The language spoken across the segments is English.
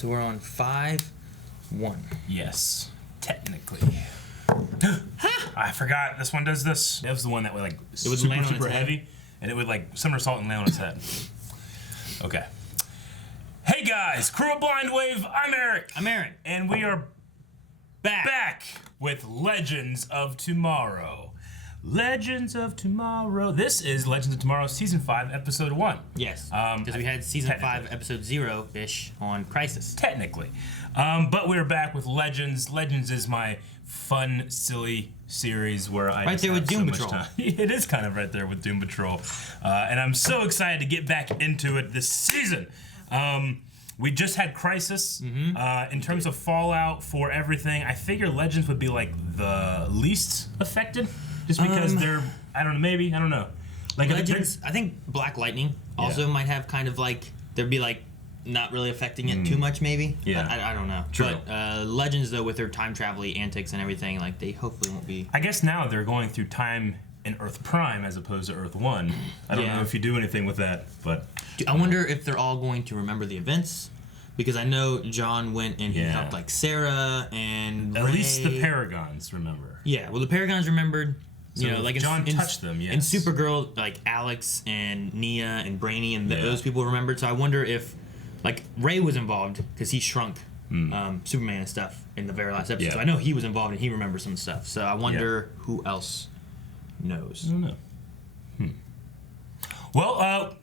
So we're on 5-1. Yes, technically. I forgot. This one does this. That was the one that would like It would land on super its heavy, and it would like somersault and land on its head. Okay. Hey guys, crew of Blind Wave. I'm Eric. I'm Aaron. And we are back with Legends of Tomorrow. Legends of Tomorrow. This is Legends of Tomorrow Season 5, Episode 1. Yes, because we had Season 5, Episode 0-ish on Crisis. Technically. But we're back with Legends. Legends is my fun, silly series where I right there with Doom Patrol. It is kind of right there with Doom Patrol. And I'm so excited to get back into it this season. We just had Crisis. In terms of fallout for everything, I figure Legends would be like the least affected. Just because they're, I don't know. Like Legends, I think Black Lightning also might have kind of like, there'd be like not really affecting it too much maybe. Yeah. I don't know. True. But Legends though, with their time travel antics and everything, like they hopefully won't be. I guess now they're going through time in Earth Prime as opposed to Earth 1. I don't know if you do anything with that, but. I wonder if they're all going to remember the events. Because I know John went and he helped like Sarah and At Ray. least the Paragons remember. Yeah, well the Paragons remembered. So you know, like John touched them, yes. In Supergirl, like Alex and Nia and Brainy and those people remembered. So I wonder if, like, Ray was involved because he shrunk Superman and stuff in the very last episode. Yeah. So I know he was involved and he remembers some stuff. So I wonder who else knows. I don't know. Well,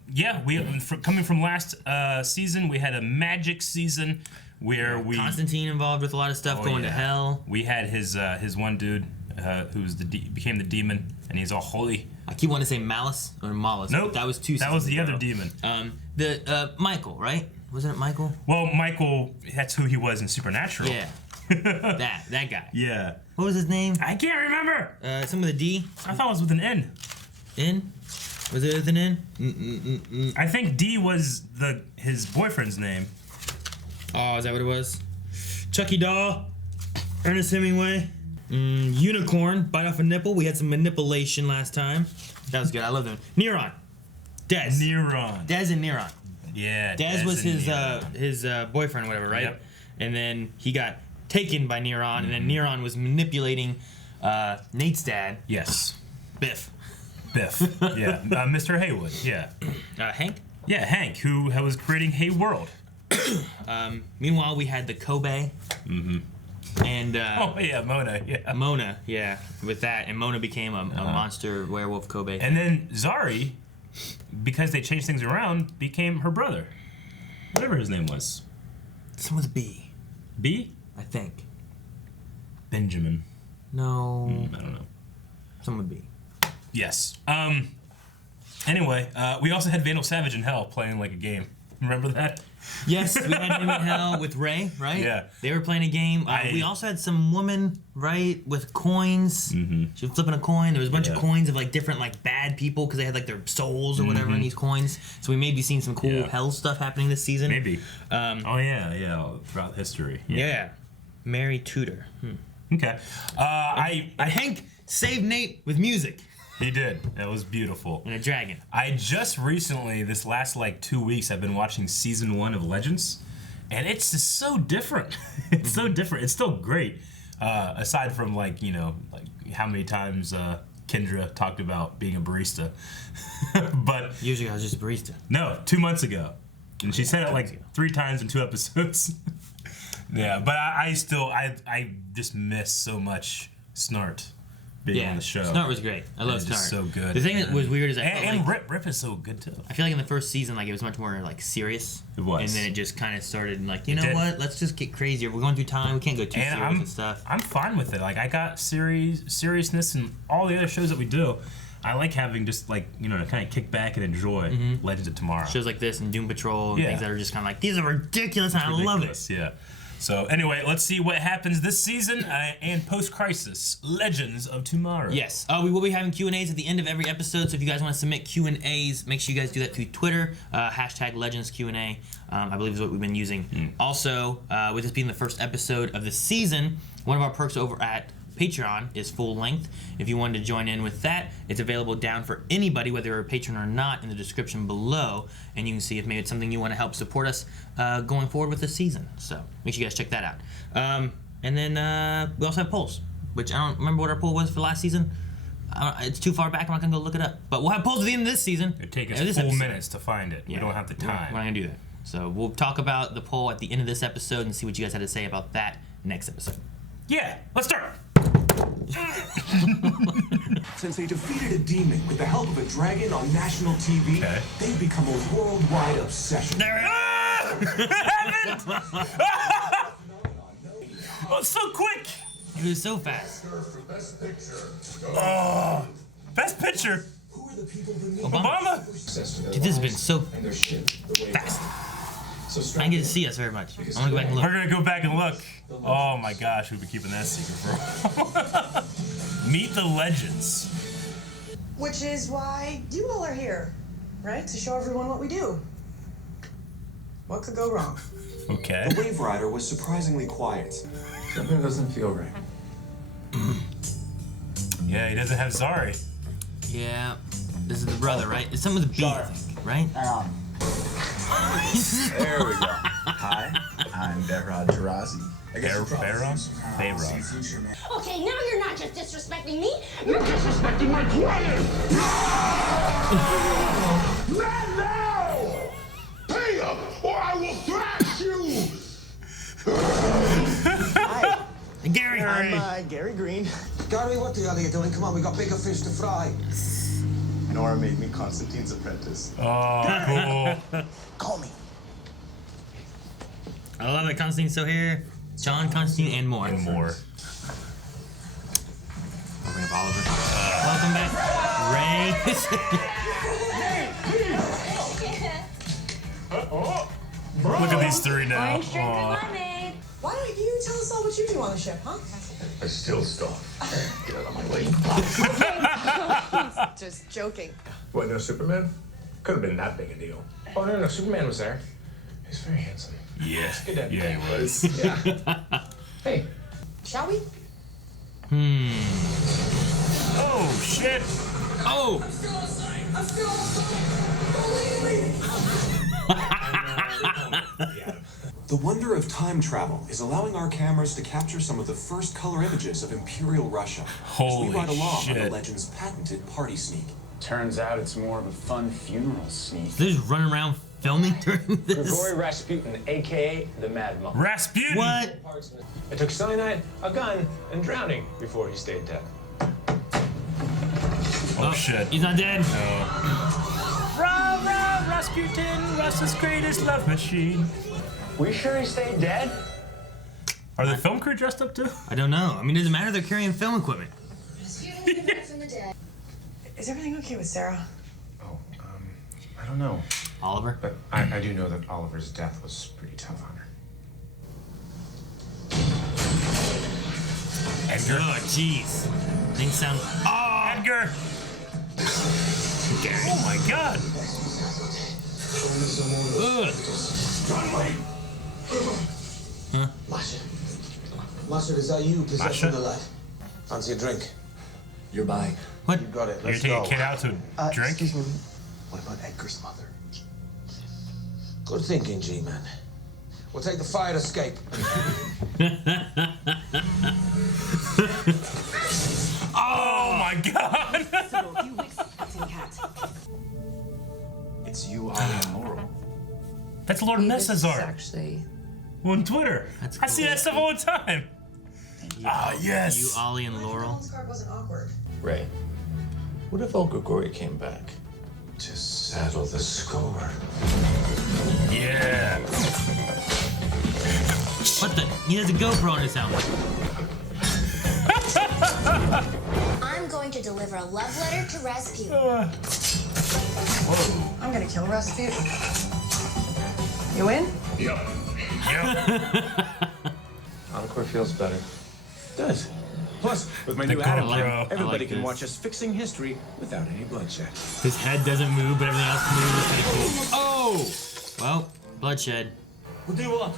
coming from last season, we had a magic season where Constantine involved with a lot of stuff going to hell. We had his one dude who's became the demon, and he's all holy. I keep wanting to say Malice or Malice. Nope, that was two. That was the ago. other demon. The Michael, right? Wasn't it Michael? Well, Michael, that's who he was in Supernatural. Yeah. that guy. Yeah. What was his name? I can't remember. Some with a D. I thought it was with an N. N? Was it with an N? I think D was his boyfriend's name. Oh, is that what it was? Chucky Doll, Ernest Hemingway, Unicorn, bite off a nipple. We had some manipulation last time. That was good. I love them. Neron, Dez. Dez and Neron. Yeah. Dez was his boyfriend or whatever, right? Yep. And then he got taken by Neron, and then Neron was manipulating Nate's dad. Yes. Biff. Yeah. Mr. Haywood. Yeah. Hank? Yeah, Hank, who was creating Hey World. Meanwhile, we had the Kobe. And Mona. Yeah. Mona, with that, and Mona became a monster werewolf Kobe. And then Zari, because they changed things around, became her brother. Whatever his name was. Some with a B. B? I think. Benjamin. No. I don't know. Some with B. Yes. Anyway, we also had Vandal Savage in Hell playing like a game. Remember that? Yes, we had him in Hell with Ray, right? Yeah. They were playing a game. We also had some woman, right, with coins. She was flipping a coin. There was a bunch of coins of like different like bad people because they had like their souls or whatever in these coins. So we may be seeing some cool Hell stuff happening this season. Maybe. Throughout history. Yeah. Mary Tudor. Okay. Hank saved Nate with music. He did. That was beautiful. And a dragon. I just recently, this last like 2 weeks, I've been watching season 1 of Legends, and it's just so different. It's so different. It's still great, aside from like how many times Kendra talked about being a barista. But years ago, I was just a barista. No, 2 months ago, and she said it like 3 times in 2 episodes. Yeah, but I just miss so much Snart. Being on the show. Snart was great. I love Snart. So good. The thing that was weird is Rip is so good too. I feel like in the first season, like it was much more like serious. It was, and then it just kind of started like, you know what? Let's just get crazier. We're going through time. We can't go too serious and stuff. I'm fine with it. Like I got seriousness and all the other shows that we do. I like having just like to kind of kick back and enjoy Legends of Tomorrow. Shows like this and Doom Patrol and things that are just kind of like these are ridiculous. And I love it. Yeah. So anyway, let's see what happens this season and post-crisis, Legends of Tomorrow. Yes, we will be having Q&As at the end of every episode, so if you guys want to submit Q&As, make sure you guys do that through Twitter, hashtag Legends Q&A, I believe is what we've been using. Also, with this being the first episode of the season, one of our perks over at Patreon is full length. If you wanted to join in with that, it's available down for anybody, whether you're a patron or not, in the description below. And you can see if maybe it's something you want to help support us going forward with this season. So make sure you guys check that out. And then we also have polls, which I don't remember what our poll was for last season. It's too far back. I'm not going to go look it up. But we'll have polls at the end of this season. It'd take us 4 minutes to find it. Yeah, we don't have the time. We're not going to do that. So we'll talk about the poll at the end of this episode and see what you guys had to say about that next episode. Yeah, let's start. Since they defeated a demon with the help of a dragon on national TV, they've become a worldwide obsession. There It happened! Oh, it's so quick! it was so fast. Oh, best picture. Obama. Dude, this has been so fast. I didn't get to see us very much. I'm gonna go back and look. We're gonna go back and look. Oh my gosh, we've been keeping that secret for. Meet the legends. Which is why you all are here, right? To show everyone what we do. What could go wrong? Okay. The Wave Rider was surprisingly quiet. Something doesn't feel right. Yeah, he doesn't have Zari. Yeah, this is the brother, right? It's something with a B, I think, right? There we go. Hi, I'm Behrad Tarazi. Bayron? Okay, now you're not just disrespecting me, you're disrespecting my client! Not now! Pay up, or I will thrash you! Hi, Gary! I'm Gary Green. Gary, what the hell are you doing? Come on, we got bigger fish to fry. Nora made me Constantine's apprentice. Oh, cool. Call me. I love that Constantine's still here. John, Constantine, and more. And more. I'll bring up Oliver. Welcome back, Ray. Look at these three now. Orange drink and Aw. lemonade. Why don't you tell us all what you do on the ship, huh? I still stop. Get out of my way. Just joking. What, no Superman? Could have been that big a deal. Oh, no, Superman was there. He's very handsome. Yeah. Good to have Yeah, you. he was. Yeah. Hey. Shall we? Oh, shit. Oh! The wonder of time travel is allowing our cameras to capture some of the first color images of Imperial Russia as Holy we ride along on the shit. Legend's patented party sneak. Turns out it's more of a fun funeral sneak. They're just running around filming during this. Grigori Rasputin, aka the Mad Monk. Rasputin. What? It took cyanide, a gun, and drowning before he stayed dead. Oh, shit. He's not dead. Rah, rah, Rasputin, Russia's greatest love machine. We sure he stayed dead? Are the film crew dressed up too? I don't know. I mean, it doesn't matter. They're carrying film equipment. Is everything okay with Sarah? Oh, I don't know. Oliver? But I do know that Oliver's death was pretty tough on her. Edgar. Oh, jeez. Things sound. Oh, Edgar. Gary. Oh my God. Ugh. Huh? Masha, is that you possessing Masha? the lad? Fancy a drink? You're buying. What? You got it. You're Let's taking go. a kid out to drink? Excuse me. What about Edgar's mother? Good thinking, G-Man. We'll take the fire escape. Oh my God. It's you, Ollie, and Laurel. That's Lord Messazar. Actually. On Twitter. That's I see cool. that stuff all the time. Ah, yes. You, Ollie, and Laurel. This card wasn't awkward. Ray, what if old Grigori came back to settle the score? Yeah. What the? He has a GoPro on his helmet. I'm going to deliver a love letter to Rasputin. I'm gonna kill Rasputin. You in? Yep. Encore feels better. Does. Plus, with my The new Adam GoPro. cam, I everybody like can this. watch us fixing history without any bloodshed. His head doesn't move, but everything else moves. It's kind of cool. Oh! Well, bloodshed. What do you want?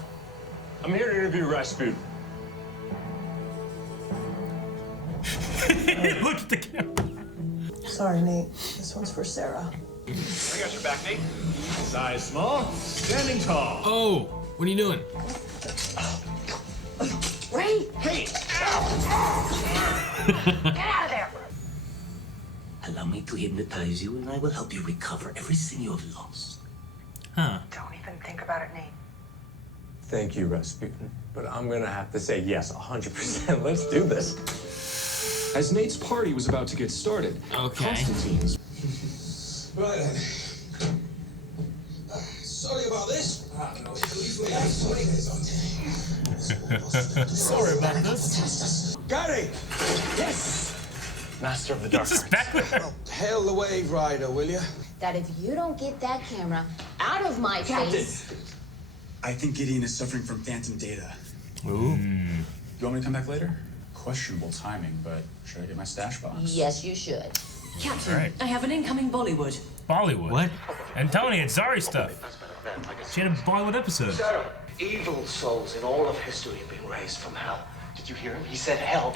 I'm here to interview Rasputin. Look at the camera. Sorry, Nate. This one's for Sarah. I got your back, Nate. Size small, standing tall. Oh, what are you doing? Ray, Hey! get out of there. Allow me to hypnotize you, and I will help you recover everything you have lost. Huh. Don't even think about it, Nate. Thank you, Rasputin. But I'm gonna have to say yes, 100%. Let's do this. As Nate's party was about to get started, Okay. Constantine's. Right then. Sorry about this. Sorry about this. Got it! Yes! Master of the dark This is arts. back there. Hail the wave rider, will you? That if you don't get that camera out of my face. I think Gideon is suffering from phantom data. Ooh. You want me to come back later? Questionable timing, but should I get my stash box? Yes, you should. Captain, Right. I have an incoming Bollywood. Bollywood. What? And Tony, it's Zari stuff. She had a Bollywood episode. Sarah, evil souls in all of history have been raised from hell. Did you hear him? He said hell.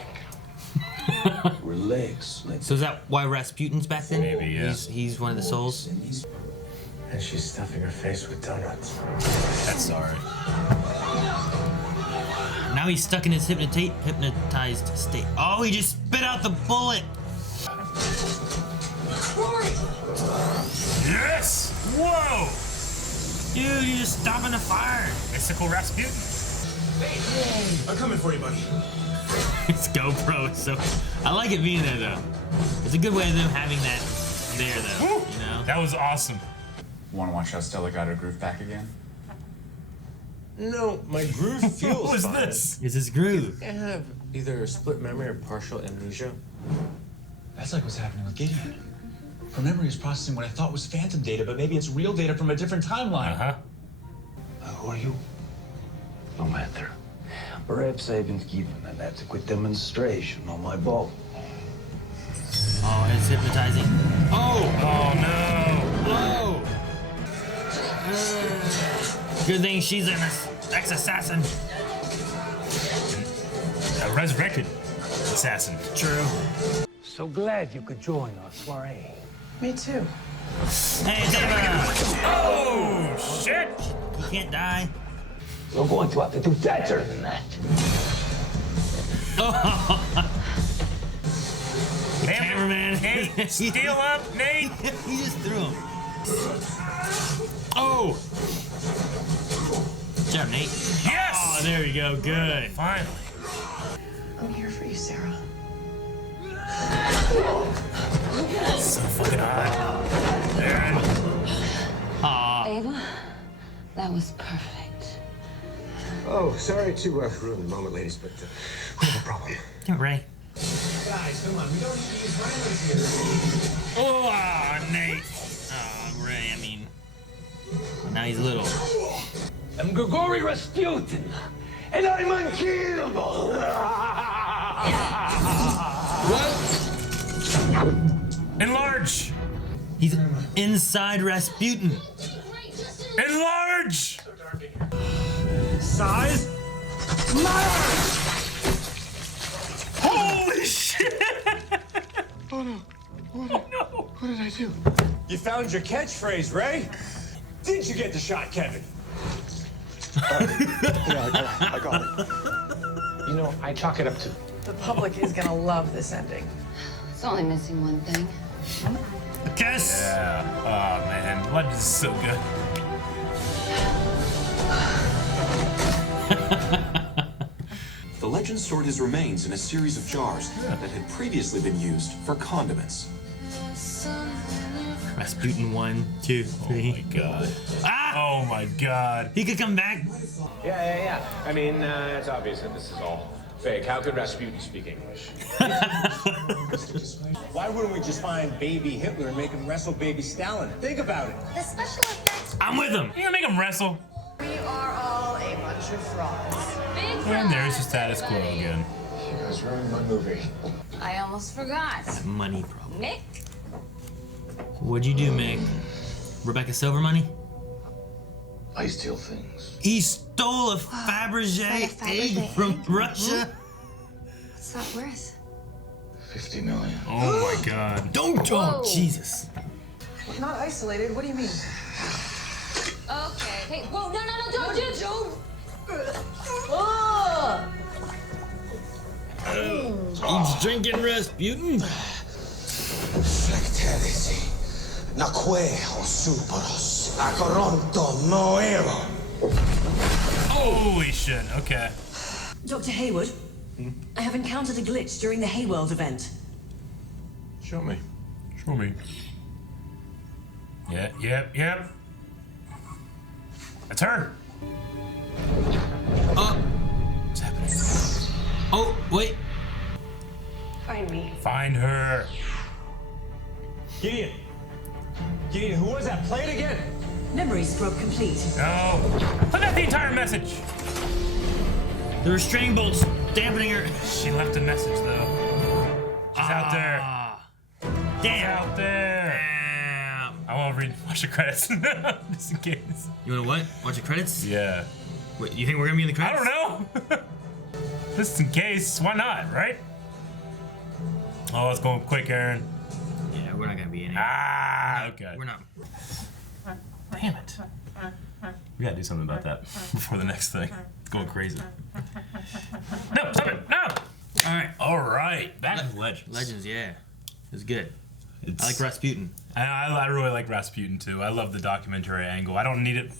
Relax. So is that why Rasputin's back then? Maybe, yeah. He's one of the souls. And she's stuffing her face with donuts. That's Zari. Now he's stuck in his hypnotized state. Oh, he just spit out the bullet. Yes! Whoa! Dude, you're just stopping the fire. Mystical Rasputin. I'm coming for you, buddy. It's GoPro, so I like it being there though. It's a good way of them having that there though. You know? That was awesome. Want to watch how Stella got her groove back again? No, my groove feels What was fine. this? It's his groove. I have either split memory or partial amnesia. That's like what's happening with Gideon. Her memory is processing what I thought was phantom data, but maybe it's real data from a different timeline. Uh-huh. Who are you? No matter. Perhaps I've been given an adequate demonstration on my ball. Oh, it's hypnotizing. Oh! Oh no! Oh! Good thing she's an ex-assassin. A resurrected assassin. True. So glad you could join our soiree. Me too. Hey, Deva! Oh shit! You can't die. You're going to have to do better than that. Damn it. Cameraman. Nate, steal up, Nate! He just threw him. Oh! Good job, Nate. Yes! Oh, there you go. Good. Finally. I'm here for you, Sarah. So fucking hot. Aaron. Aw. Ava, that was perfect. Oh, sorry to ruin the moment, ladies, but we have a problem. Don't Ray. Guys, come on, we don't need to use violence here. Oh, Nate. Oh, Ray, I mean. Now he's little. I'm Grigory Rasputin, and I'm unkillable. Enlarge! He's inside Rasputin. Enlarge! Size? Holy shit! Oh no. What did I do? You found your catchphrase, Ray? Did you get the shot, Kevin? Yeah, I got it. You know, I chalk it up to The public is gonna love this ending. It's only missing one thing. A kiss. Yeah. Oh man, blood is so good. The legend stored his remains in a series of jars that had previously been used for condiments. Rasputin 1, 2, 3. Oh my god. Ah! Oh my god. He could come back. Yeah. I mean, it's obvious that this is all fake. How could Rasputin speak English? Why wouldn't we just find baby Hitler and make him wrestle baby Stalin? Think about it. The special effects. I'm with him. You gonna make him wrestle? We are all a bunch of frauds. And there's the status quo again. You guys ruined my movie. I almost forgot. Money problem. Nick? What'd you do, Mick? Rebecca Silver money? I steal things. He stole a Fabergé egg from Russia. What's that worth? 50 million. Oh my God. Don't jump. Jesus. Not isolated. What do you mean? Okay. Hey, whoa, no, don't do He's drinking Rasputin. Flectelisi. Naque osuporos. Acoronto moero. Holy shit. Okay. Dr. Hayward, I have encountered a glitch during the Hayworld event. Show me. Show me. Yep. That's her. What's happening? Oh, wait. Find me. Find her. Gideon, who was that? Play it again. Memory scrub complete. No. Look at the entire message. The restraining bolt's dampening her. She left a message though. She's out there. She's out there. Damn. I won't watch the credits just in case. You wanna what? Watch the credits? Yeah. Wait, you think we're gonna be in the I credits? don't know. Just in case. Why not, right? Oh, it's going quick, Aaron. Yeah, we're not gonna be in it. Okay. We're not. Damn it. We gotta do something about that before the next thing. It's going crazy. No, stop it! No! Alright. Back to Legends. Legends, yeah. It's good. I like Rasputin. I really like Rasputin too. I love the documentary angle. I don't need it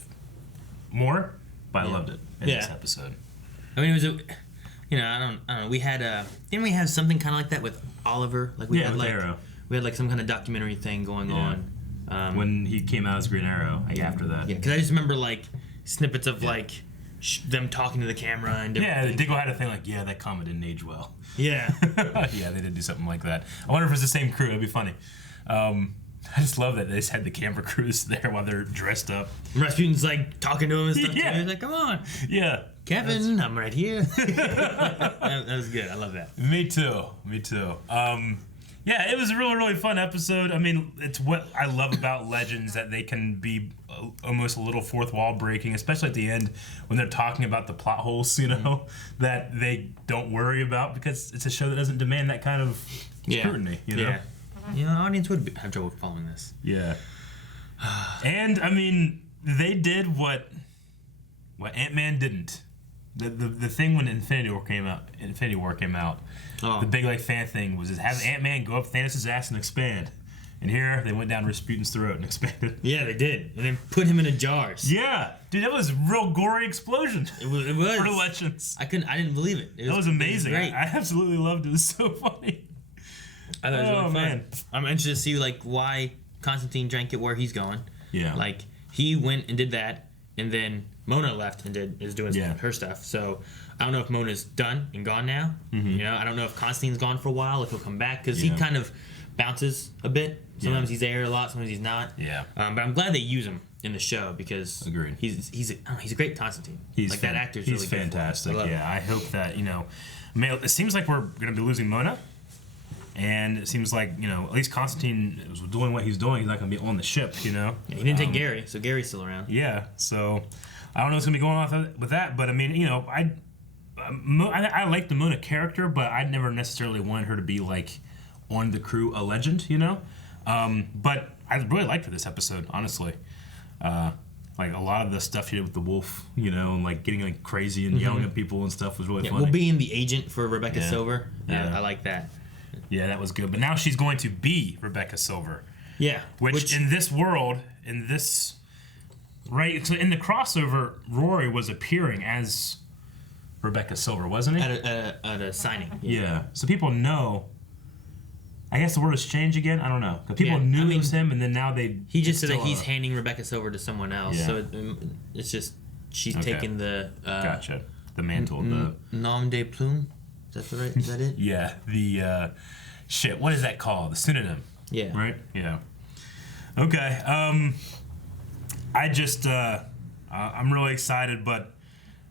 more, but I loved it in this episode. I mean, it was I don't know. We had didn't we have something kind of like that with Oliver? Like we had with like Arrow. We had like some kind of documentary thing going on. When he came out as Green Arrow, after that. Yeah, because I just remember like snippets of like them talking to the camera and the Diggle had a thing like, that comment didn't age well. Yeah. Yeah, they did do something like that. I wonder if it's the same crew. It'd be funny. I just love that they just had the camera crews there while they're dressed up. Rasputin's like talking to him and stuff. Yeah. Too. He's like, come on. Yeah. Kevin, I'm right here. that was good. I love that. Me too. Yeah, it was a really, really fun episode. I mean, it's what I love about Legends, that they can be almost a little fourth wall breaking, especially at the end when they're talking about the plot holes, that they don't worry about because it's a show that doesn't demand that kind of scrutiny, Yeah. The audience would have trouble following this. Yeah. And, I mean, they did what Ant-Man didn't. The thing when Infinity War came out, the big like fan thing was just have Ant-Man go up Thanos' ass and expand. And here they went down Rasputin's throat and expanded. Yeah, they did, and then put him in a jars. Yeah, dude, that was a real gory explosion. It was. For Legends. I didn't believe it. That was amazing. It was great. I absolutely loved it. It was so funny. I thought it was really fun. Man. I'm interested to see like why Constantine drank it where he's going. Yeah. Like he went and did that, and then Mona left and is doing her stuff. So I don't know if Mona's done and gone now. Mm-hmm. I don't know if Constantine's gone for a while, if he'll come back, because he kind of bounces a bit. Sometimes he's there a lot, sometimes he's not. Yeah. But I'm glad they use him in the show because Agreed. He's a great Constantine. That actor's he's really fantastic. Good. I hope that it seems like we're gonna be losing Mona. And it seems like, at least Constantine was doing what he's doing. He's not going to be on the ship, Yeah, he didn't take Gary, so Gary's still around. Yeah, so I don't know what's going to be going on with that. But, I mean, I like the Mona character, but I never necessarily wanted her to be, like, on the crew a legend, But I really liked her this episode, honestly. Like, a lot of the stuff she did with the wolf, and, like, getting, like, crazy and yelling at people and stuff was really funny. Well, being the agent for Rebecca Silver, I like that. Yeah, that was good. But now she's going to be Rebecca Silver. Yeah. Which in this world, right? So in the crossover, Rory was appearing as Rebecca Silver, wasn't he? At a signing. Yeah. So people know. I guess the word has changed again. I don't know. People knew it was him, and then now they. He just said that he's handing Rebecca Silver to someone else. Yeah. So it's just she's taking the. Gotcha. The mantle. Nom de plume. Is that it? Yeah. The shit. What is that called? The synonym. Yeah. Right. Yeah. Okay. I just I'm really excited, but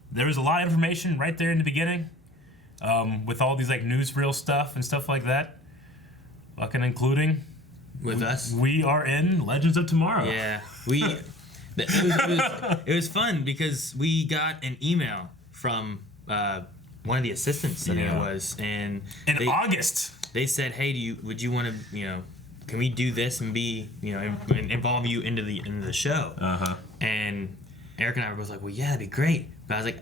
there was a lot of information right there in the beginning, with all these like newsreel stuff and stuff like that, fucking including with us. We are in Legends of Tomorrow. Yeah. It was fun because we got an email from one of the assistants, I think it was, and in August. they said, hey, would you want to, can we do this and be, involve you into the show? And Eric and I were both like, well, yeah, that'd be great. But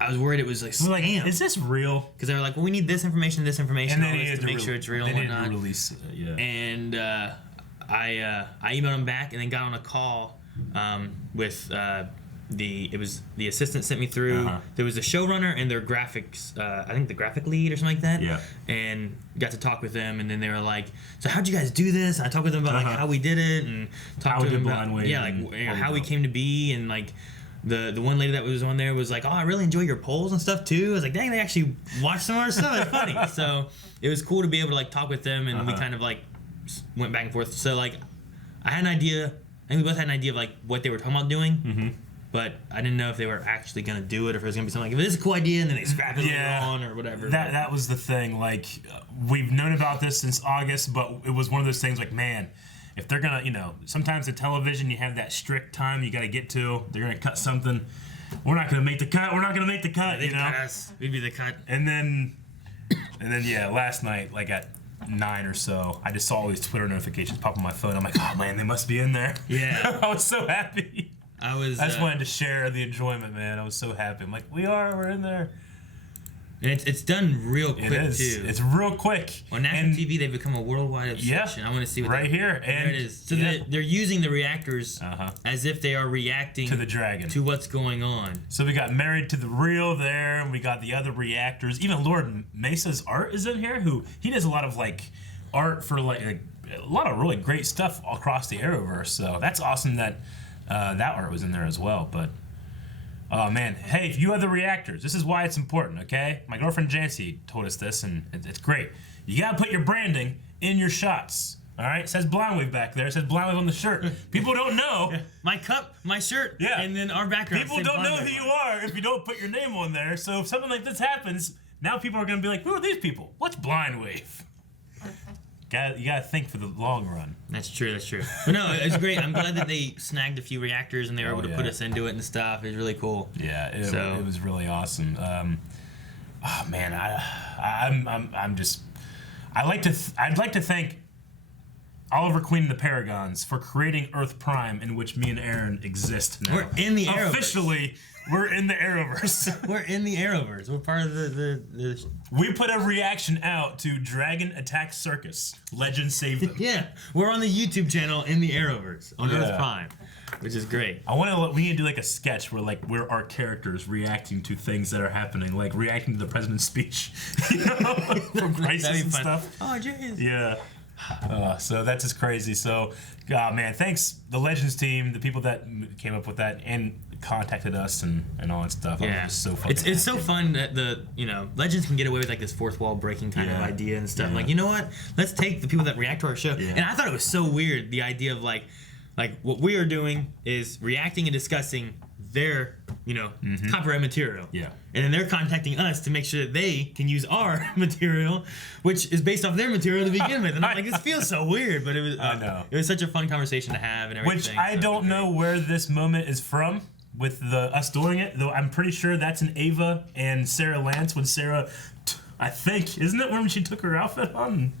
I was worried it was like, we're like, is this real? Because they were like, well, we need this information, and all this to make sure it's real and whatnot. To release it, yeah. And I emailed him back and then got on a call with the assistant sent me through. There was a showrunner and their graphics, I think the graphic lead or something like that. Yeah. And got to talk with them, and then they were like, so how'd you guys do this? And I talked with them about like how we did it, and talked to them about how we came to be, and like the one lady that was on there was like, oh, I really enjoy your polls and stuff too. I was like, dang, they actually watched some of our stuff. It's funny. So it was cool to be able to like talk with them, and we kind of like went back and forth. So like I had an idea. I think we both had an idea of like what they were talking about doing. But I didn't know if they were actually going to do it, or if it was going to be something like, if it is a cool idea, and then they scrap it later on, or whatever. That was the thing. Like, we've known about this since August, but it was one of those things like, man, if they're going to, sometimes in television, you have that strict time you got to get to. They're going to cut something. We're not going to make the cut. We're not going to make the cut, Cut us. We'd be the cut. And then, last night, like at 9 or so, I just saw all these Twitter notifications pop on my phone. I'm like, oh, man, they must be in there. Yeah. I was so happy. I just wanted to share the enjoyment, man. I was so happy. I'm like, we're in there. And it's done real quick, too. It's real quick. On national TV, they've become a worldwide obsession. I want to see what here. And there it is. So they're using the reactors as if they are reacting to the dragon, to what's going on. So we got Married to the Real there, and we got the other reactors. Even Lord Mesa's art is in here. He does a lot of like art for like a lot of really great stuff across the Arrowverse. So that's awesome that that art was in there as well. But oh man, hey, if you have the reactors, this is why it's important, okay? My girlfriend Jancy told us this, and it's great. You gotta put your branding in your shots. All right, it says Blindwave back there. It says Blindwave on the shirt. People don't know. My cup, my shirt, and then our background. People don't know who you are if you don't put your name on there. So if something like this happens, now people are gonna be like, who are these people? What's Blindwave? You gotta think for the long run. That's true. But no, it's great. I'm glad that they snagged a few reactors and they were able to put us into it and stuff. It was really cool. Yeah, it was really awesome. Oh man, I'd like to thank Oliver Queen and the Paragons for creating Earth Prime, in which me and Aaron exist now. We're in the Arrowverse. Officially, we're in the Arrowverse. We're in the Arrowverse. We're part of the... We put a reaction out to Dragon Attack Circus. Legend Save Them. Yeah, we're on the YouTube channel in the Arrowverse on Earth Prime, which is great. We need to do like a sketch where like we're our characters reacting to things that are happening, like reacting to the president's speech, from Crisis and stuff. Oh, jeez. Yeah. So that's just crazy. So, man, thanks the Legends team, the people that came up with that and contacted us and all that stuff. Yeah, it's so fucking it's so fun that Legends can get away with like this fourth wall breaking kind of idea and stuff. Like, you know what? Let's take the people that react to our show. And I thought it was so weird, the idea of like what we are doing is reacting and discussing their copyright material. Yeah. And then they're contacting us to make sure that they can use our material, which is based off their material to begin with. And I'm like, this feels so weird, but it was I know. It was such a fun conversation to have and everything. Which I don't know where this moment is from with us doing it, though I'm pretty sure that's in Ava and Sarah Lance when Sarah, I think, isn't it when she took her outfit on?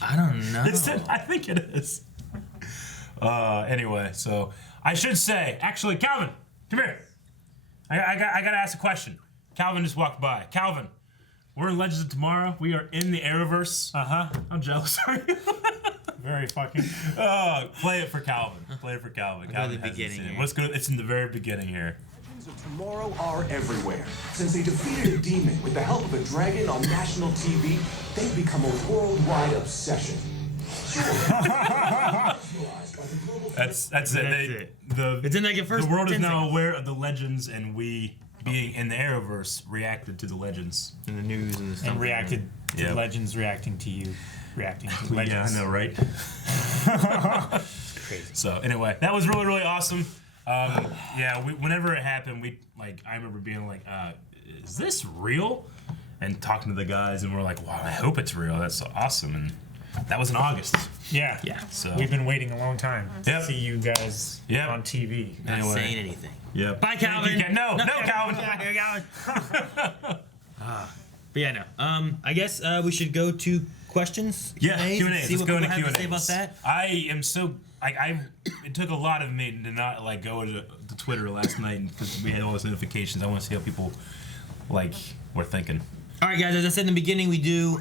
I don't know. I think it is. Anyway, so I should say, actually, Calvin, come here. I gotta ask a question. Calvin just walked by. Calvin, we're in Legends of Tomorrow. We are in the Arrowverse. How jealous are you? Very fucking. Play it for Calvin. Play it for Calvin. Calvin the beginning. It's in the very beginning here. Legends of Tomorrow are everywhere. Since they defeated a demon with the help of a dragon on national TV, they've become a worldwide obsession. That's it. It's in like a first. The world is now 10 seconds. aware of the Legends, and we, being in the Arrowverse, reacted to the Legends in the news and stuff. And reacted to the Legends reacting to you, reacting to the Legends. Yeah, I know, right? Crazy. So anyway, that was really, really awesome. Whenever it happened, I remember being like, "Is this real?" And talking to the guys, and we're like, "Wow, I hope it's real. That's so awesome." And that was in August. Yeah. So we've been waiting a long time to see you guys on TV. Not saying anything. Yeah. Bye, Calvin. No, Calvin. But yeah, no. I guess we should go to questions. Yeah, Q&As. See Let's what go people into have Q&As. to say about that. I am so it took a lot of me to not like go to Twitter last night because we had all those notifications. I want to see how people like were thinking. All right, guys. As I said in the beginning, we do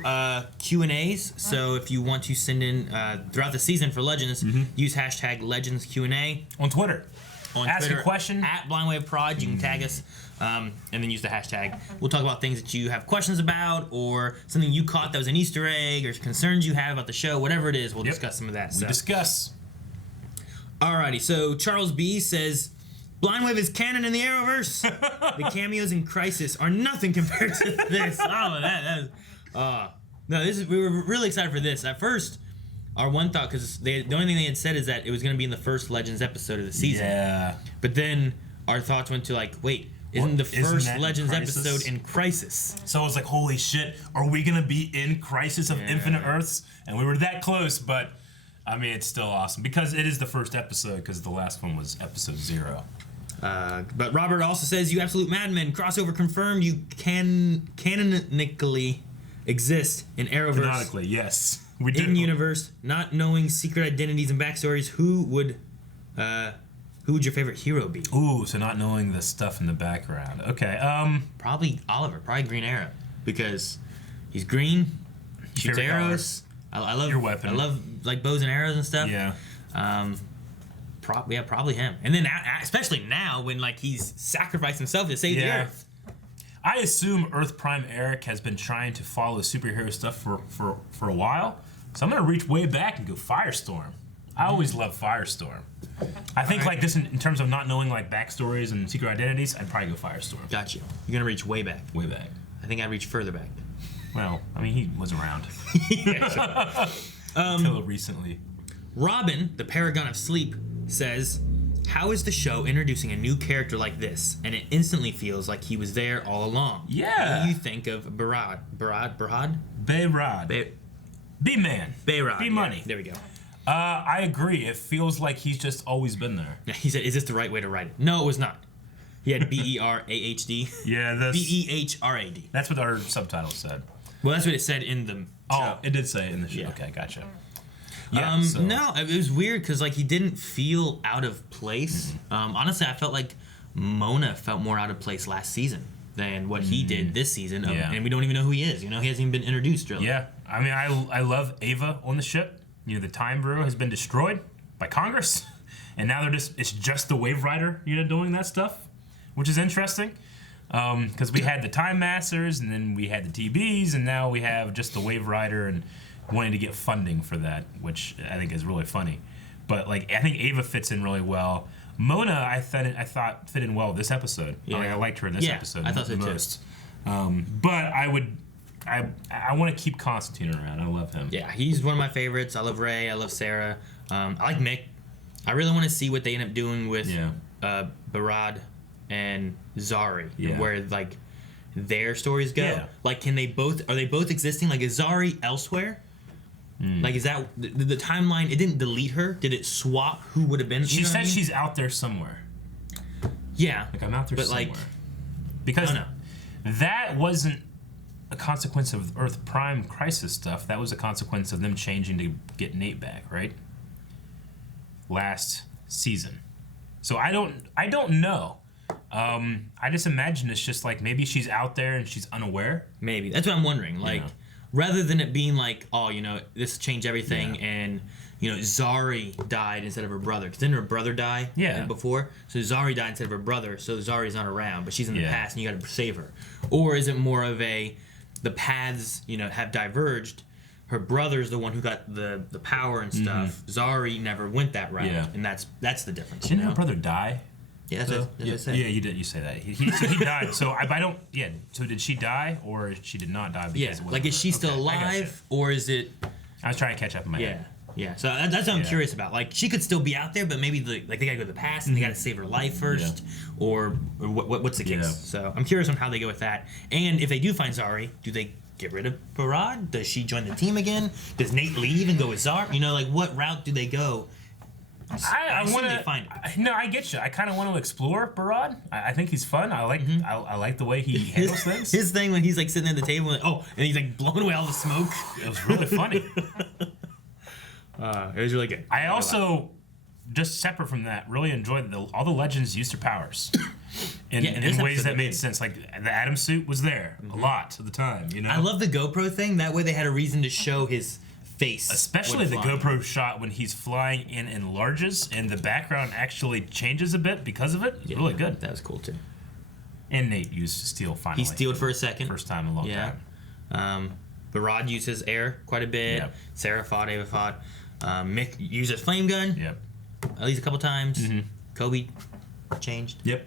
Q&As. So if you want to send in throughout the season for Legends, use hashtag Legends Q&A on Twitter. Ask Twitter, a question at BlindWaveProd. You can tag us, and then use the hashtag. We'll talk about things that you have questions about, or something you caught that was an Easter egg, or concerns you have about the show. Whatever it is, we'll discuss some of that. We discuss. Alrighty, so Charles B says, Blindwave is canon in the Arrowverse. The cameos in Crisis are nothing compared to this. We were really excited for this. At first, our one thought, because the only thing they had said is that it was going to be in the first Legends episode of the season. Yeah. But then our thoughts went to like, wait, isn't the first Legends episode in Crisis? So I was like, holy shit, are we going to be in Crisis of Infinite Earths? And we were that close, but I mean, it's still awesome because it is the first episode because the last one was episode 0. But Robert also says, you absolute madmen, crossover confirmed, you can canonically exist in Arrowverse. Canonically, yes. We do. In universe, not knowing secret identities and backstories, who would your favorite hero be? Ooh, so not knowing the stuff in the background. Okay, probably Oliver, probably Green Arrow, because he's green, shoots arrows. I love your weapon. I love like bows and arrows and stuff. Yeah. Probably him. And then especially now when like he's sacrificed himself to save the Earth. I assume Earth Prime Eric has been trying to follow superhero stuff for a while, so I'm gonna reach way back and go Firestorm. I always love Firestorm. I think like this in terms of not knowing like backstories and secret identities, I'd probably go Firestorm. Got you. You're gonna reach way back. Way back. I think I'd reach further back. Well, I mean he was around. Until recently. Robin, the Paragon of Sleep, says, how is the show introducing a new character like this, and it instantly feels like he was there all along? Yeah. What do you think of Behrad? B-Man. Behrad. B-Money. Yeah, there we go. I agree. It feels like he's just always been there. Yeah, he said, is this the right way to write it? No, it was not. He had B-E-R-A-H-D. Yeah, that's... B-E-H-R-A-D. That's what our subtitle said. Well, that's what it said in the show. Oh, it did say it in the show. Yeah. Okay, gotcha. Yeah, No, it was weird because like he didn't feel out of place. Honestly, I felt like Mona felt more out of place last season than what he did this season. And we don't even know who he is. You know, he hasn't even been introduced really. Yeah, I mean, I love Ava on the ship. You know, the Time Bureau has been destroyed by Congress, and now it's just the Wave Rider, you know, doing that stuff, which is interesting. Because we had the Time Masters, and then we had the TBs, and now we have just the Wave Rider and wanting to get funding for that, which I think is really funny. But like, I think Ava fits in really well. Mona, I thought fit in well this episode. Yeah. I liked her in this episode. I thought so the most. But I want to keep Constantine around. I love him. Yeah, he's one of my favorites. I love Ray. I love Sarah. I like Mick. I really want to see what they end up doing with Behrad and Zari, where like their stories go. Yeah. Like, are they both existing? Like, is Zari elsewhere? Like, is that the timeline? It didn't delete her. Did it swap who would have been? She said she's out there somewhere. Yeah, like I'm out there somewhere. Like, because that wasn't a consequence of Earth Prime Crisis stuff. That was a consequence of them changing to get Nate back, right? Last season. So I don't know. I just imagine it's just like maybe she's out there and she's unaware. Maybe that's what I'm wondering. Like, rather than it being like, oh, you know, this changed everything, and you know, Zari died instead of her brother. Because didn't her brother die before? So Zari died instead of her brother. So Zari's not around, but she's in the past, and you got to save her. Or is it more of the paths, you know, have diverged? Her brother's the one who got the power and stuff. Zari never went that route, and that's the difference. Didn't her brother die? Yeah, that's what I said. Yeah, you did. You say that. He died. So I don't. Yeah. So did she die, or she did not die? Because it like, is she still alive, or is it? I was trying to catch up in my head. Yeah. So that's what I'm curious about. Like, she could still be out there, but maybe they gotta go to the past and they gotta save her life first, or what's the case? Yeah. So I'm curious on how they go with that. And if they do find Zari, do they get rid of Behrad? Does she join the team again? Does Nate leave and go with Zari? You know, like, what route do they go? I want to find it. No, I get you. I kind of want to explore Barad. I think he's fun. I like I like the way he handles things. His thing when he's like sitting at the table and and he's like blowing away all the smoke. It was really funny. It was really good. I also, just separate from that, really enjoyed all the legends used their powers in ways that made sense. Like the Atom suit was there a lot of the time. You know, I love the GoPro thing. That way they had a reason to show his face, especially the GoPro shot when he's flying in enlarges and the background actually changes a bit because of it. It's really good. That was cool too. And Nate used steel finally. He stealed for a second. First time in a long time. Barad uses air quite a bit. Yep. Sarah fought, Ava fought. Mick uses flame gun. Yep. At least a couple times. Kobe changed. Yep.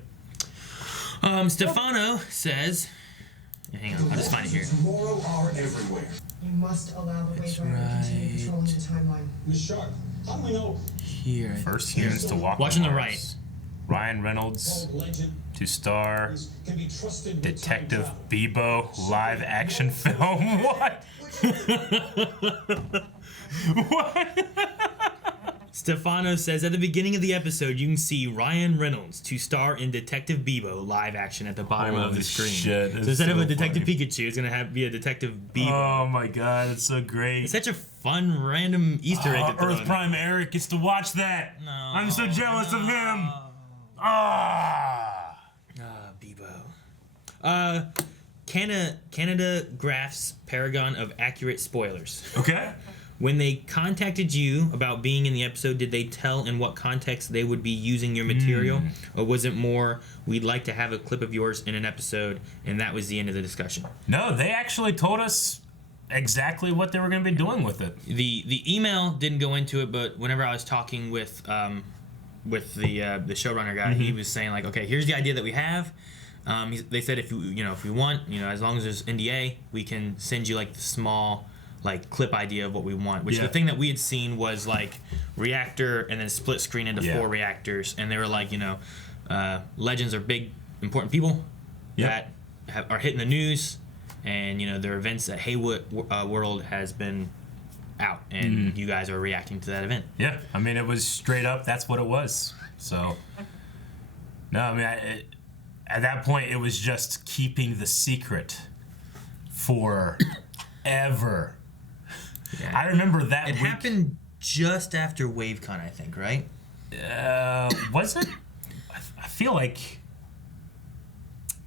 Stefano says, hang on, I'll just find it here. Tomorrow are everywhere. You must allow the Wave Rider to continue patrolling the timeline. Miss Sharp, how do we know? Here. First humans to walk Watch on the Mars. right. Ryan Reynolds, 2-star, Detective Bebo, live action film. What? What? Stefano says at the beginning of the episode, you can see Ryan Reynolds to star in Detective Bebo live action at the bottom of the screen. Shit, so instead of a Detective Pikachu, it's gonna be a Detective Bebo. Oh my god, it's so great. It's such a fun random Easter egg. Earth Prime Eric gets to watch that. No, I'm so jealous of him. Bebo. Canada graphs paragon of accurate spoilers. Okay. When they contacted you about being in the episode, did they tell in what context they would be using your material? Or was it more, we'd like to have a clip of yours in an episode, and that was the end of the discussion? No, they actually told us exactly what they were going to be doing with it. The email didn't go into it, but whenever I was talking with the showrunner guy, he was saying like, okay, here's the idea that we have. They said if you want, as long as there's NDA, we can send you like the small like clip idea of what we want. Which the thing that we had seen was like reactor and then split screen into 4 reactors, and they were like, legends are big important people that are hitting the news, and their events at Haywood World has been out, and you guys are reacting to that event. Yeah, I mean it was straight up. That's what it was. So no, I mean at that point it was just keeping the secret for ever. Yeah. I remember that it happened just after WaveCon, I think, right? Was it? I feel like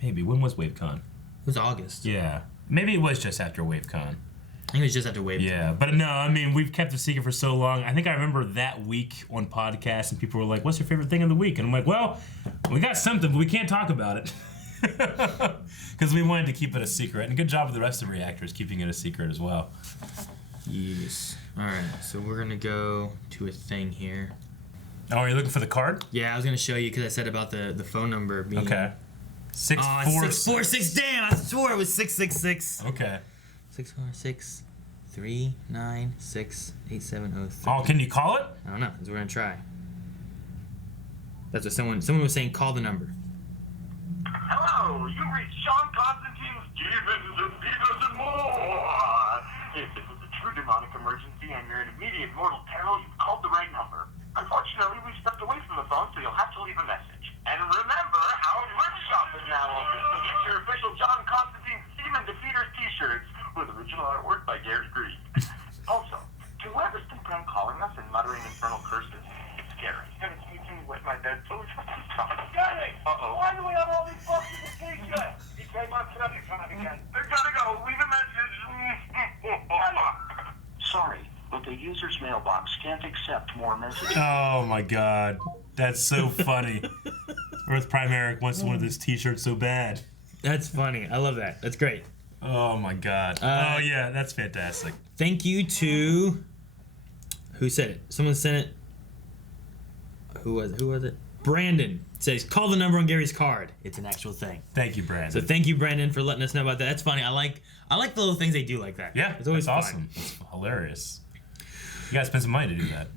maybe. When was WaveCon? It was August. Yeah, maybe it was just after WaveCon. I think it was just after WaveCon. Yeah, but no, I mean we've kept the secret for so long. I think I remember that week on podcasts, and people were like, "What's your favorite thing of the week?" And I'm like, "Well, we got something, but we can't talk about it." Because we wanted to keep it a secret, and good job with the rest of the reactors keeping it a secret as well. Yes. All right. So we're gonna go to a thing here. Oh, are you looking for the card? Yeah, I was gonna show you because I said about the phone number being. Okay. 646. Damn! I swore it was 666. Okay. 646 396 8703. Oh, can you call it? I don't know. We're gonna try. That's what someone was saying. Call the number. Hello, you reached Sean Constantine, Stevens, and Peters and more. If this is a true demonic emergency and you're in immediate mortal peril, you've called the right number. Unfortunately, we stepped away from the phone, so you'll have to leave a message. And remember, our merch shop is now open, so get your official John Constantine Stevens and Peters t-shirts with original artwork by Gary Green. Also, to whoever's been prank calling us and muttering infernal curses, it's scary. And it's making me wet my bed so Gary! Uh-oh. Why do we have all these boxes of t-shirts? He came on tonight again. I gotta go. Leave a message. Sorry, but the user's mailbox can't accept more messages. Oh my god. That's so funny. Earth Prime Eric wants one of those t-shirts so bad. That's funny. I love that. That's great. Oh my god. Oh yeah, that's fantastic. Thank you to... Who said it? Someone sent it. Who was it? Brandon says, call the number on Gary's card. It's an actual thing. Thank you, Brandon. So thank you, Brandon, for letting us know about that. That's funny. I like the little things they do like that. Yeah, it's always that's fun. awesome. It's hilarious. You gotta spend some money to do that.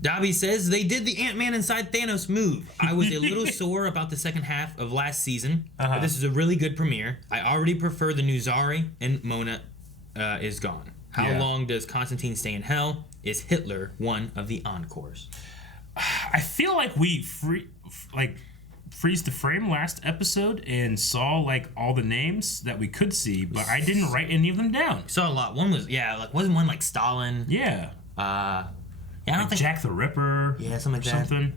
Dobby says, they did the Ant-Man inside Thanos move. I was a little sore about the second half of last season, but this is a really good premiere. I already prefer the new Zari, and Mona is gone. How long does Constantine stay in hell? Is Hitler one of the encores? I feel like we freeze the frame last episode and saw like all the names that we could see, but I didn't write any of them down. Saw a lot. One was wasn't one like Stalin? Yeah. I don't think Jack the Ripper. Yeah, something like that.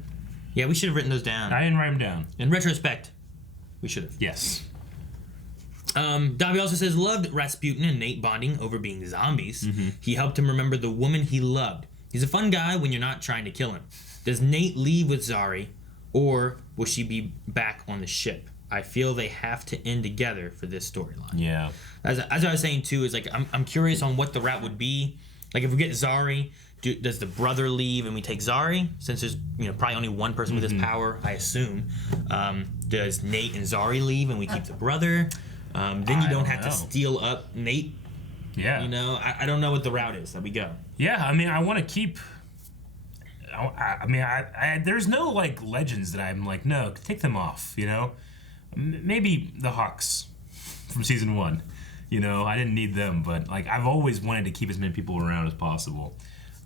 Yeah, we should have written those down. I didn't write them down. In retrospect, we should have. Yes. Dobby also says, loved Rasputin and Nate bonding over being zombies. He helped him remember the woman he loved. He's a fun guy when you're not trying to kill him. Does Nate leave with Zari, or will she be back on the ship? I feel they have to end together for this storyline. Yeah. As I was saying too, is like I'm curious on what the route would be. Like if we get Zari, does the brother leave and we take Zari? Since there's probably only one person with this power, I assume. Does Nate and Zari leave and we keep the brother? Then you don't have to steal up Nate. Yeah. I don't know what the route is that we go. Yeah, I mean, I want to keep. I there's no like legends that I'm like, no, take them off. Maybe the Hawks from season 1. I didn't need them, but like I've always wanted to keep as many people around as possible.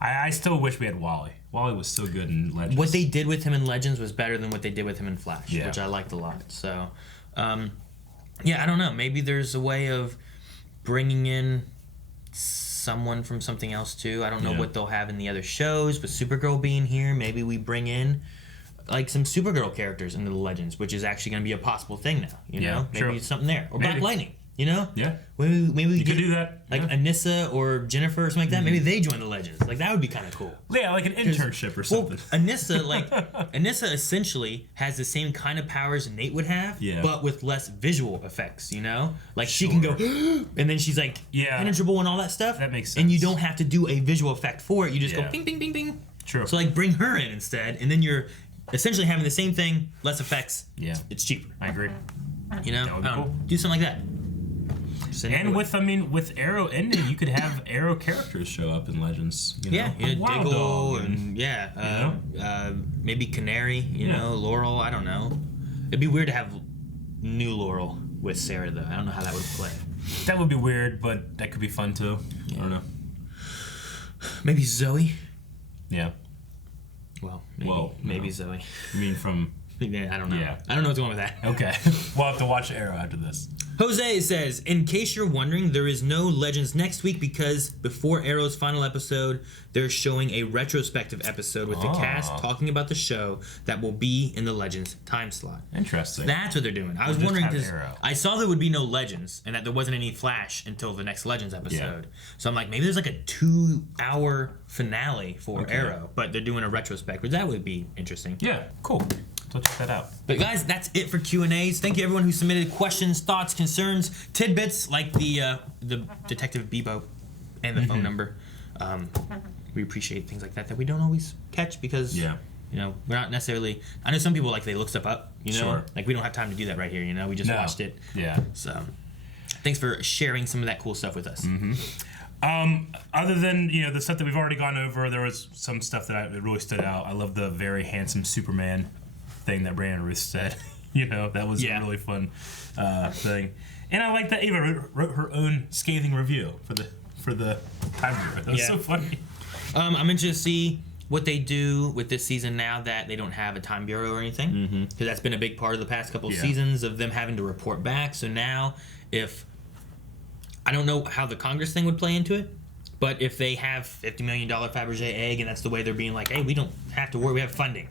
I still wish we had Wally. Wally was so good in Legends. What they did with him in Legends was better than what they did with him in Flash, which I liked a lot. So. I don't know. Maybe there's a way of bringing in someone from something else too. I don't know what they'll have in the other shows, but Supergirl being here, maybe we bring in like some Supergirl characters into the Legends, which is actually going to be a possible thing now. Maybe something there, or Black Lightning. Yeah. Maybe we could do that. Like Anissa or Jennifer or something like that. Maybe they join the Legends. Like that would be kind of cool. Yeah, like an internship or something. Well, Anissa essentially has the same kind of powers Nate would have, but with less visual effects. Like she can go, and then she's like penetrable and all that stuff. That makes sense. And you don't have to do a visual effect for it. You just go bing, bing, bing, bing. True. So like bring her in instead, and then you're essentially having the same thing, less effects. Yeah. It's cheaper. I agree. That would be cool. Do something like that. And with Arrow ending, you could have Arrow characters show up in Legends. Diggle and maybe Canary. Laurel. I don't know. It'd be weird to have new Laurel with Sarah though. I don't know how that would play. That would be weird, but that could be fun too. I don't know. Maybe Zoe. Yeah. Well, maybe Zoe. You mean from? Yeah, I don't know. Yeah. I don't know what's going on with that. Okay. We'll have to watch Arrow after this. Jose says, in case you're wondering, there is no Legends next week because before Arrow's final episode, they're showing a retrospective episode with the cast talking about the show that will be in the Legends time slot. Interesting. That's what they're doing. I was wondering because I saw there would be no Legends and that there wasn't any Flash until the next Legends episode. So I'm like, maybe there's like a 2-hour finale for Arrow, but they're doing a retrospective. That would be interesting. Yeah, cool. So check that out. But guys, that's it for Q&As. Thank you everyone who submitted questions, thoughts, concerns, tidbits like the Detective Bebo and the phone number. We appreciate things like that we don't always catch because we're not necessarily. I know some people like they look stuff up. Like we don't have time to do that right here. We just watched it. Yeah. So thanks for sharing some of that cool stuff with us. Other than the stuff that we've already gone over, there was some stuff that really stood out. I love the very handsome Superman thing that Brandon Ruth said. That was a really fun thing, and I like that Ava wrote her own scathing review for the Time Bureau. That was so funny. I'm interested to see what they do with this season now that they don't have a Time Bureau or anything, because that's been a big part of the past couple of seasons of them having to report back. So now, if I don't know how the Congress thing would play into it, but if they have $50 million Fabergé egg and that's the way they're being like, hey, we don't have to worry, we have funding.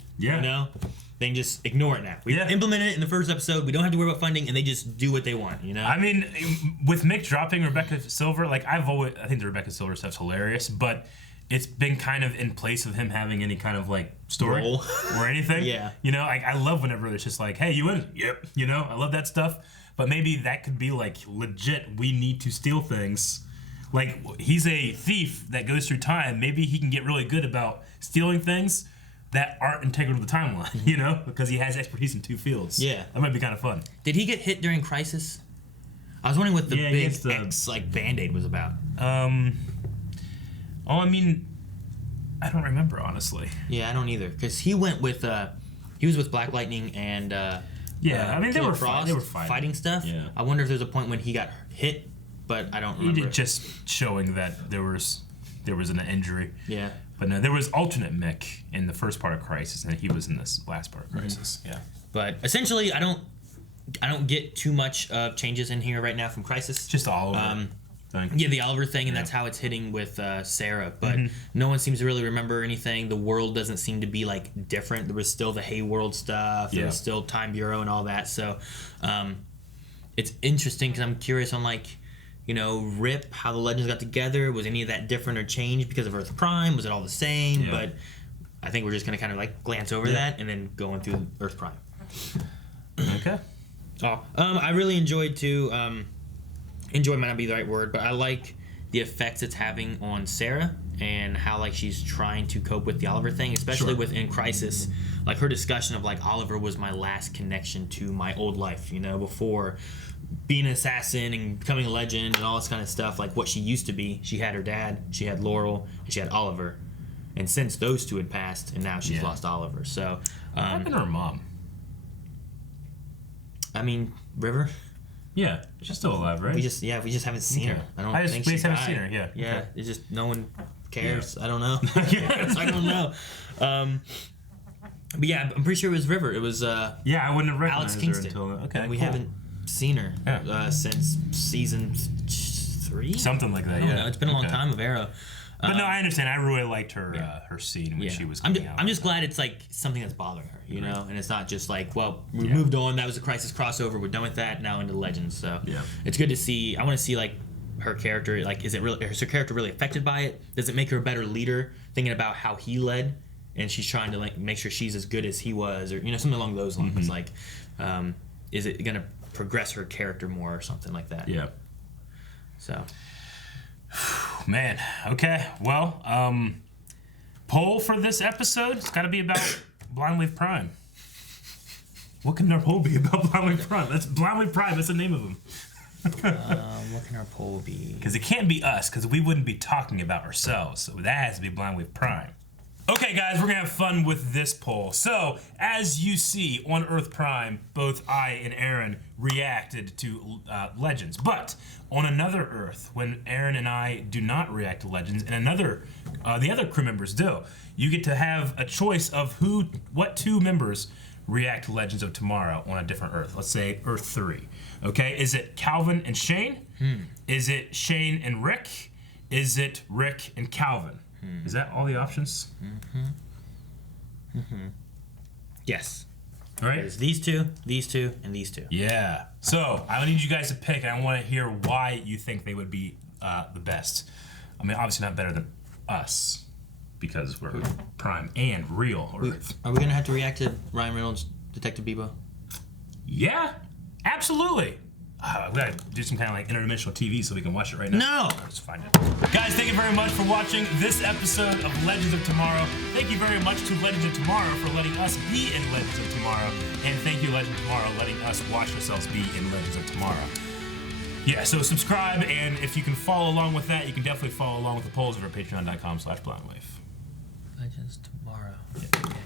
They can just ignore it now. We implemented it in the first episode. We don't have to worry about funding, and they just do what they want. I mean, with Mick dropping Rebecca Silver, like I think the Rebecca Silver stuff's hilarious, but it's been kind of in place of him having any kind of like story or anything. I love whenever it's just like, hey, you in? Yep. I love that stuff. But maybe that could be like legit. We need to steal things. Like he's a thief that goes through time. Maybe he can get really good about stealing things that aren't integral to the timeline, because he has expertise in 2 fields. Yeah. That might be kind of fun. Did he get hit during Crisis? I was wondering what the big X Band-Aid was about. I don't remember, honestly. Yeah, I don't either. Because he went with, he was with Black Lightning and, they were fighting stuff. Yeah. I wonder if there's a point when he got hit, but I don't remember. Just showing that there was an injury. Yeah. But no, there was alternate Mick in the first part of Crisis, and he was in this last part of Crisis. Yeah. But essentially, I don't get too much changes in here right now from Crisis. Just Oliver thing. Yeah, the Oliver thing, and that's how it's hitting with Sarah. But no one seems to really remember anything. The world doesn't seem to be like different. There was still the Hay World stuff. There was still Time Bureau and all that. So it's interesting because I'm curious on like, you know, Rip, how the Legends got together. Was any of that different or changed because of Earth Prime? Was it all the same? Yeah. But I think we're just gonna kind of like glance over that and then going through Earth Prime. Okay. Oh, I really enjoyed too. Enjoy might not be the right word, but I like the effects it's having on Sarah and how like she's trying to cope with the Oliver thing, especially within Crisis. Like her discussion of like Oliver was my last connection to my old life, you know, before being an assassin and becoming a legend and all this kind of stuff. Like what she used to be. She had her dad, she had Laurel, and she had Oliver. And since those two had passed, and now she's lost Oliver. So, what happened to her mom? I mean, River. Yeah, she's still alive, right? We just haven't seen her. I don't think we she just haven't died. seen her. Yeah. Yeah, Okay. it's just no one cares. I don't know. I don't know. But yeah, I'm pretty sure it was River. It was I wouldn't have recognized Alex her Kingston. until okay. And we cool. haven't seen her since season 3, something like that. I don't know. It's been a long time of Arrow. But no, I understand. I really liked her her scene when she was coming out. I'm just glad it's like something that's bothering her, you know, and it's not just like, well, we moved on. That was a Crisis crossover. We're done with that. Now into Legends. So it's good to see. I want to see like her character. Like, is her character really affected by it? Does it make her a better leader? Thinking about how he led, and she's trying to like make sure she's as good as he was, or you know, something along those lines. Like, is it gonna progress her character more or something like that? Yeah. So. Man, okay. Well, poll for this episode, it's got to be about Blindwave Prime. What can our poll be about Blindwave Prime? That's Blindwave Prime. That's the name of them. What can our poll be? Because it can't be us, because we wouldn't be talking about ourselves. So that has to be Blindwave Prime. Okay, guys, we're going to have fun with this poll. So, as you see on Earth Prime, both I and Aaron reacted to Legends. But on another Earth, when Aaron and I do not react to Legends, and the other crew members do, you get to have a choice of what two members react to Legends of Tomorrow on a different Earth. Let's say Earth 3. Okay, is it Calvin and Shane? Is it Shane and Rick? Is it Rick and Calvin? Is that all the options? Yes. All right. There's these two, and these two. Yeah. So I need you guys to pick, and I want to hear why you think they would be the best. I mean, obviously not better than us, because we're Prime and real Earth. Are we gonna have to react to Ryan Reynolds' Detective Bebo? Yeah, absolutely. We gotta do some kind of like interdimensional TV so we can watch it right now. No! Let's find it. Guys, thank you very much for watching this episode of Legends of Tomorrow. Thank you very much to Legends of Tomorrow for letting us be in Legends of Tomorrow. And thank you, Legends of Tomorrow, letting us watch ourselves be in Legends of Tomorrow. Yeah, so subscribe, and if you can follow along with that, you can definitely follow along with the polls over at patreon.com/blindwave. Legends Tomorrow.